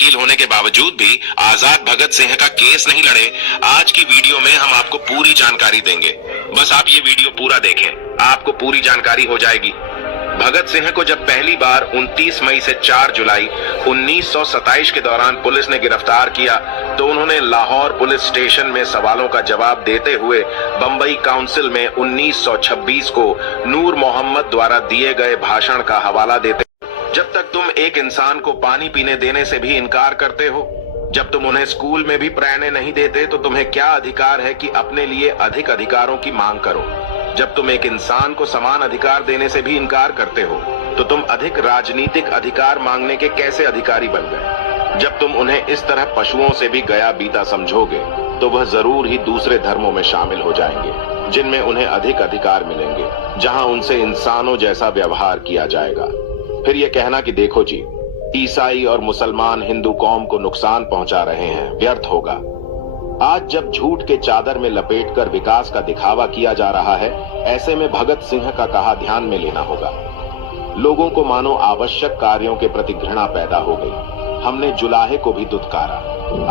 वकील होने के बावजूद भी आजाद भगत सिंह का केस नहीं लड़े। आज की वीडियो में हम आपको पूरी जानकारी देंगे। बस आप ये वीडियो पूरा देखें, आपको पूरी जानकारी हो जाएगी। भगत सिंह को जब पहली बार 29 मई से 4 जुलाई 1927 के दौरान पुलिस ने गिरफ्तार किया तो उन्होंने लाहौर पुलिस स्टेशन में सवालों का जवाब देते हुए बंबई काउंसिल में 1926 को नूर मोहम्मद द्वारा दिए गए भाषण का हवाला देते, जब तक तुम एक इंसान को पानी पीने देने से भी इनकार करते हो, जब तुम उन्हें स्कूल में भी पढ़ने नहीं देते तो तुम्हें क्या अधिकार है कि अपने लिए अधिक अधिकारों की मांग करो। जब तुम एक इंसान को समान अधिकार देने से भी इनकार करते हो तो तुम अधिक राजनीतिक अधिकार मांगने के कैसे अधिकारी बन गए। जब तुम उन्हें इस तरह पशुओं से भी गया बीता समझोगे तो वह जरूर ही दूसरे धर्मों में शामिल हो जाएंगे जिनमें उन्हें अधिक अधिकार मिलेंगे, जहां उनसे इंसानों जैसा व्यवहार किया जाएगा। फिर यह कहना कि देखो जी, ईसाई और मुसलमान हिंदू कौम को नुकसान पहुंचा रहे हैं, व्यर्थ होगा। आज जब झूठ के चादर में लपेटकर विकास का दिखावा किया जा रहा है, ऐसे में भगत सिंह का कहा ध्यान में लेना होगा। लोगों को मानो आवश्यक कार्यों के प्रति घृणा पैदा हो गई। हमने जुलाहे को भी दुत्कारा।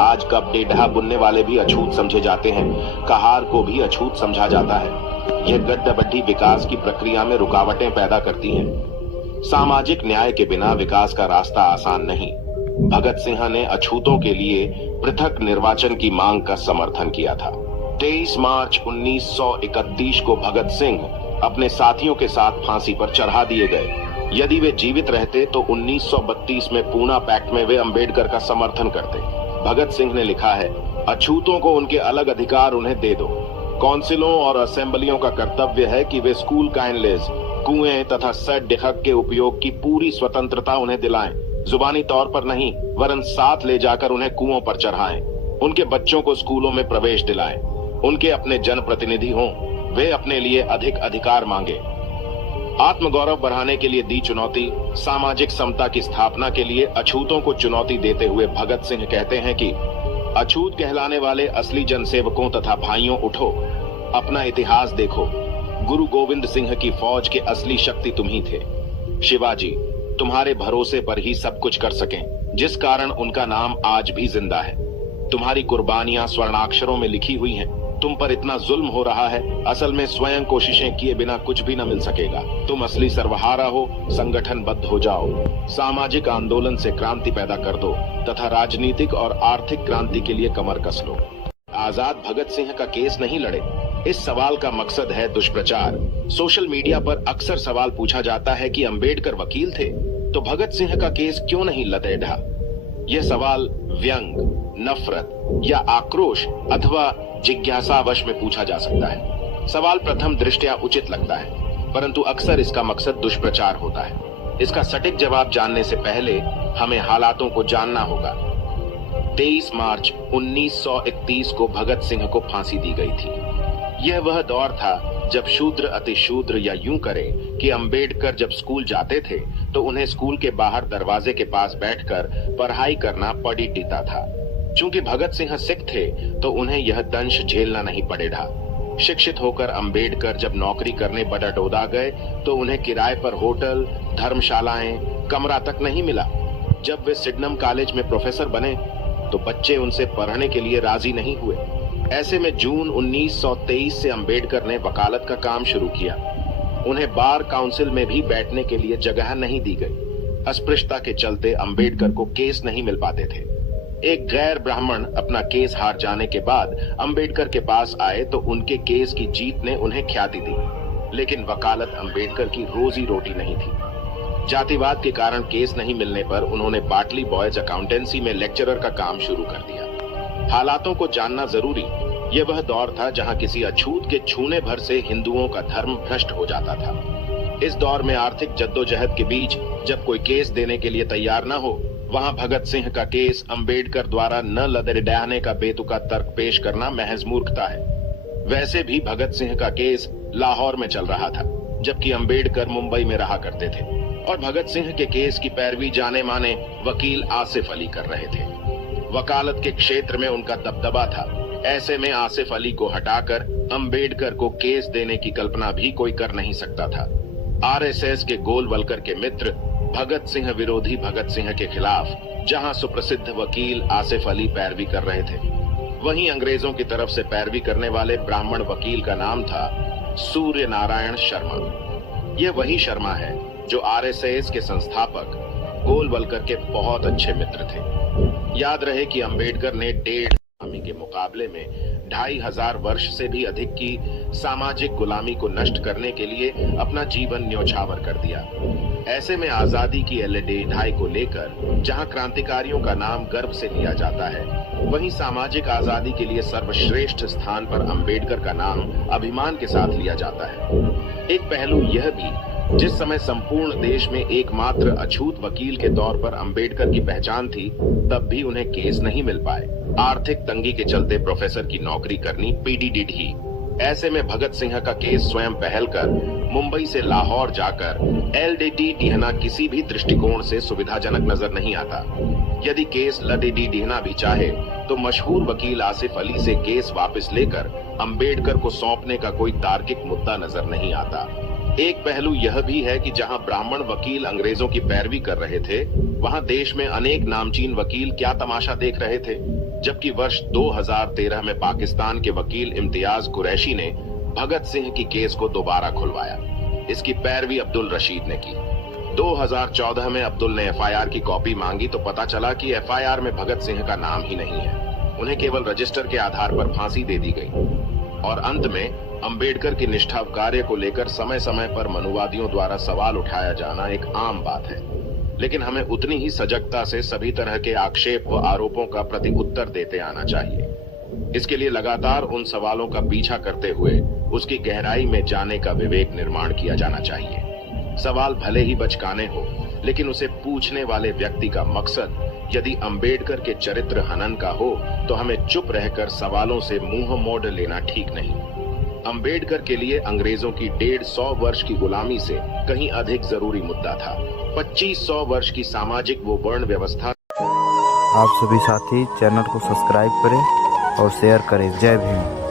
आज कब डेढ़ा बुनने वाले भी अछूत समझे जाते हैं, कहार को भी अछूत समझा जाता है। यह गड्ढाबड्ढी विकास की प्रक्रिया में रुकावटें पैदा करती है। सामाजिक न्याय के बिना विकास का रास्ता आसान नहीं। भगत सिंह ने अछूतों के लिए पृथक निर्वाचन की मांग का समर्थन किया था। 23 मार्च 1931 को भगत सिंह अपने साथियों के साथ फांसी पर चढ़ा दिए गए। यदि वे जीवित रहते तो 1932 में पूना पैक्ट में वे अंबेडकर का समर्थन करते। भगत सिंह ने लिखा है, अछूतों को उनके अलग अधिकार उन्हें दे दो। काउंसिलों और असेंबलियों का कर्तव्य है कि वे स्कूल काइनलेस, कुएं तथा सेट डिहक के उपयोग की पूरी स्वतंत्रता उन्हें दिलाएं। जुबानी तौर पर नहीं वरन साथ ले जाकर उन्हें कुओं पर चढ़ाएं। उनके बच्चों को स्कूलों में प्रवेश दिलाएं। उनके अपने जनप्रतिनिधि हों, वे अपने लिए अधिक अधिकार मांगे। आत्मगौरव बढ़ाने के लिए दी चुनौती, सामाजिक समता की स्थापना के लिए अछूतों को चुनौती देते हुए भगत सिंह कहते हैं कि अछूत कहलाने वाले असली जनसेवकों तथा भाइयों, उठो, अपना इतिहास देखो। गुरु गोविंद सिंह की फौज के असली शक्ति तुम ही थे। शिवाजी तुम्हारे भरोसे पर ही सब कुछ कर सकें, जिस कारण उनका नाम आज भी जिंदा है। तुम्हारी कुर्बानियां स्वर्णाक्षरों में लिखी हुई हैं। तुम पर इतना जुल्म हो रहा है, असल में स्वयं कोशिशें किए बिना कुछ भी न मिल सकेगा। तुम असली सर्वहारा हो, संगठनबद्ध हो जाओ, सामाजिक आंदोलन से क्रांति पैदा कर दो तथा राजनीतिक और आर्थिक क्रांति के लिए कमर कस लो। आजाद भगत सिंह का केस नहीं लड़े, इस सवाल का मकसद है दुष्प्रचार। सोशल मीडिया पर अक्सर सवाल पूछा जाता है कि अंबेडकर वकील थे तो भगत सिंह का केस क्यों नहीं लतेढ़ा। यह सवाल व्यंग, नफरत या आक्रोश अथवा जिज्ञासावश में पूछा जा सकता है। सवाल प्रथम दृष्टया उचित लगता है, परंतु अक्सर इसका मकसद दुष्प्रचार होता है। इसका सटीक जवाब जानने से पहले हमें हालातों को जानना होगा। 23 मार्च 1931 को भगत सिंह को फांसी दी गई थी। यह वह दौर था जब शूद्र अति शूद्र, या यूं करें कि अंबेडकर जब स्कूल जाते थे तो उन्हें स्कूल के बाहर दरवाजे के पास बैठकर पढ़ाई करना पड़ीता था। चूंकि भगत सिंह सिख थे तो उन्हें यह दंश झेलना नहीं पड़ेगा। शिक्षित होकर अंबेडकर जब नौकरी करने बड़ौदा गए तो उन्हें किराए पर होटल, धर्मशालाएं, कमरा तक नहीं मिला। जब वे सिडनम कॉलेज में प्रोफेसर बने तो बच्चे उनसे पढ़ने के लिए राजी नहीं हुए। ऐसे में जून 1923 से अंबेडकर ने वकालत का काम शुरू किया। उन्हें बार काउंसिल में भी बैठने के लिए जगह नहीं दी गई। अस्पृश्यता के चलते अंबेडकर को केस नहीं मिल पाते थे। एक गैर ब्राह्मण अपना केस हार जाने के बाद अंबेडकर के पास आए तो उनके केस की जीत ने उन्हें ख्याति दी, लेकिन वकालत अंबेडकर की रोजी रोटी नहीं थी। जातिवाद के कारण केस नहीं मिलने पर उन्होंने बाटली बॉयज अकाउंटेंसी में लेक्चरर का काम शुरू कर दिया। हालातों को जानना जरूरी। यह वह दौर था जहां किसी अछूत के छूने भर से हिंदुओं का धर्म भ्रष्ट हो जाता था। इस दौर में आर्थिक जद्दोजहद के बीच जब कोई केस देने के लिए तैयार न हो, वहां भगत सिंह का केस अंबेडकर द्वारा न लदड़ाने का बेतुका तर्क पेश करना महज मूर्खता है। वैसे भी भगत सिंह का केस लाहौर में चल रहा था, जबकि अंबेडकर मुंबई में रहा करते थे और भगत सिंह के केस की पैरवी जाने माने वकील आसिफ अली कर रहे थे। वकालत के क्षेत्र में उनका दबदबा था। ऐसे में आसिफ अली को हटाकर अंबेडकर को केस देने की कल्पना भी कोई कर नहीं सकता था। आरएसएस के गोलवलकर के मित्र भगत सिंह विरोधी भगत सिंह के खिलाफ जहां सुप्रसिद्ध वकील आसिफ अली पैरवी कर रहे थे, वहीं अंग्रेजों की तरफ से पैरवी करने वाले ब्राह्मण वकील का नाम था सूर्य नारायण शर्मा। ये वही शर्मा है जो आरएसएस के संस्थापक गोलवलकर के बहुत अच्छे मित्र थे। याद रहे कि अंबेडकर ने 1.5 गुलामी के मुकाबले में 2500 वर्ष से भी अधिक की सामाजिक गुलामी को नष्ट करने के लिए अपना जीवन न्योछावर कर दिया। ऐसे में आजादी की LD को लेकर जहां क्रांतिकारियों का नाम गर्व से लिया जाता है, वहीं सामाजिक आजादी के लिए सर्वश्रेष्ठ स्थान पर अंबेडकर का नाम अभिमान के साथ लिया जाता है। एक पहलू यह भी, जिस समय संपूर्ण देश में एकमात्र अछूत वकील के तौर पर अंबेडकर की पहचान थी, तब भी उन्हें केस नहीं मिल पाए। आर्थिक तंगी के चलते प्रोफेसर की नौकरी करनी पीडी ही। ऐसे में भगत सिंह का केस स्वयं पहल कर मुंबई से लाहौर जाकर LDT डीहना किसी भी दृष्टिकोण से सुविधाजनक नजर नहीं आता। यदि केस LDT डीहना भी चाहे तो मशहूर वकील आसिफ अली से केस वापस लेकर अंबेडकर को सौंपने का कोई तार्किक मुद्दा नजर नहीं आता। एक पहलू यह भी है कि जहां ब्राह्मण वकील अंग्रेजों की पैरवी कर रहे थे, वहां देश में अनेक नामचीन वकील क्या तमाशा देख रहे थे। जबकि वर्ष 2013 में पाकिस्तान के वकील इम्तियाज कुरैशी ने भगत सिंह की केस को दोबारा खुलवाया। इसकी पैरवी अब्दुल रशीद ने की। 2014 में अब्दुल ने FIR की कॉपी मांगी तो पता चला कि FIR में भगत सिंह का नाम ही नहीं है। उन्हें केवल रजिस्टर के आधार पर फांसी दे दी गई। और अंत में अंबेडकर की निष्ठा कार्य को लेकर समय समय पर मनुवादियों द्वारा सवाल उठाया जाना एक आम बात है, लेकिन हमें उतनी ही सजगता से सभी तरह के आक्षेप व आरोपों का प्रति उत्तर देते आना चाहिए। इसके लिए लगातार उन सवालों का पीछा करते हुए उसकी गहराई में जाने का विवेक निर्माण किया जाना चाहिए। सवाल भले ही बचकाने हो, लेकिन उसे पूछने वाले व्यक्ति का मकसद यदि अंबेडकर के चरित्र हनन का हो, तो हमें चुप रहकर सवालों से मुंह मोड़ लेना ठीक नहीं। अंबेडकर के लिए अंग्रेजों की 150 वर्ष की गुलामी से कहीं अधिक जरूरी मुद्दा था 2500 वर्ष की सामाजिक व वर्ण व्यवस्था। आप सभी साथी चैनल को सब्सक्राइब करें और शेयर करें। जय भीम।